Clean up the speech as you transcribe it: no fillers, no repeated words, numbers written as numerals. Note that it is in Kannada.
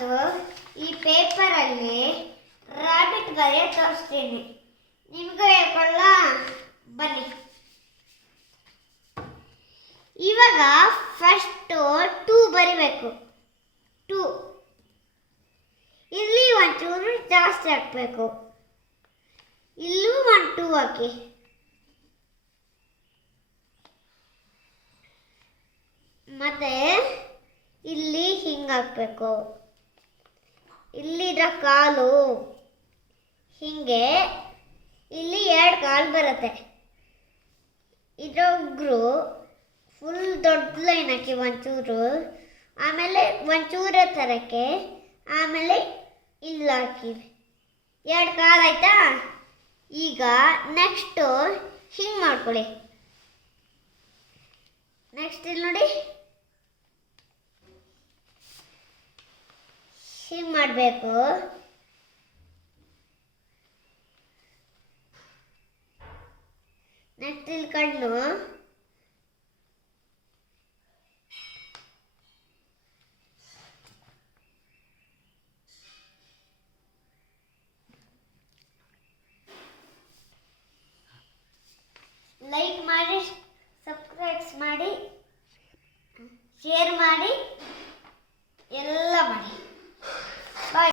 ಇವತ್ತು ಈ ಪೇಪರಲ್ಲಿ ರಾಬಿಟ್ ಬರೆಯ ತೋರಿಸ್ತೀನಿ. ನಿಮ್ಗೆ ಹೇಳ್ಕೊಳ್ಳ ಬನ್ನಿ. ಇವಾಗ ಫಸ್ಟು 2 ಬರಿಬೇಕು. 2 ಇಲ್ಲಿ ಒಂಚೂರು ಜಾಸ್ತಿ ಹಾಕಬೇಕು. ಇಲ್ಲೂ 1 2 ಹಾಕಿ. ಮತ್ತೆ ಇಲ್ಲಿ ಹಿಂಗೆ ಹಾಕಬೇಕು. ಇಲ್ಲಿದ ಕಾಲು ಹಿಂಗೆ ಇಲ್ಲಿ 2 ಕಾಲು ಬರುತ್ತೆ. ಇದರ ಉಗುರು ಫುಲ್ ದೊಡ್ಡ ಲೈನ್ ಹಾಕಿ ಒಂಚೂರು, ಆಮೇಲೆ ಒಂಚೂರು ತರಕ್ಕೆ, ಆಮೇಲೆ ಇಲ್ಲಿ ಹಾಕಿ 2 ಕಾಲು ಆಯ್ತಾ. ಈಗ ನೆಕ್ಸ್ಟು ಹಿಂಗೆ ಮಾಡ್ಕೊಳ್ಳಿ. ನೆಕ್ಸ್ಟ್ ಇಲ್ಲಿ ನೋಡಿ, ಹಿಂಗೆ ಮಾಡಬೇಕು. ನೆಕ್ಸ್ಟ್ ಇಲ್ಲಿ ಕಣ್ಣು, ಲೈಕ್ ಮಾಡಿ, ಸಬ್ಸ್ಕ್ರೈಬ್ ಮಾಡಿ, ಶೇರ್ ಮಾಡಿ, ಎಲ್ಲ ಮಾಡಿ.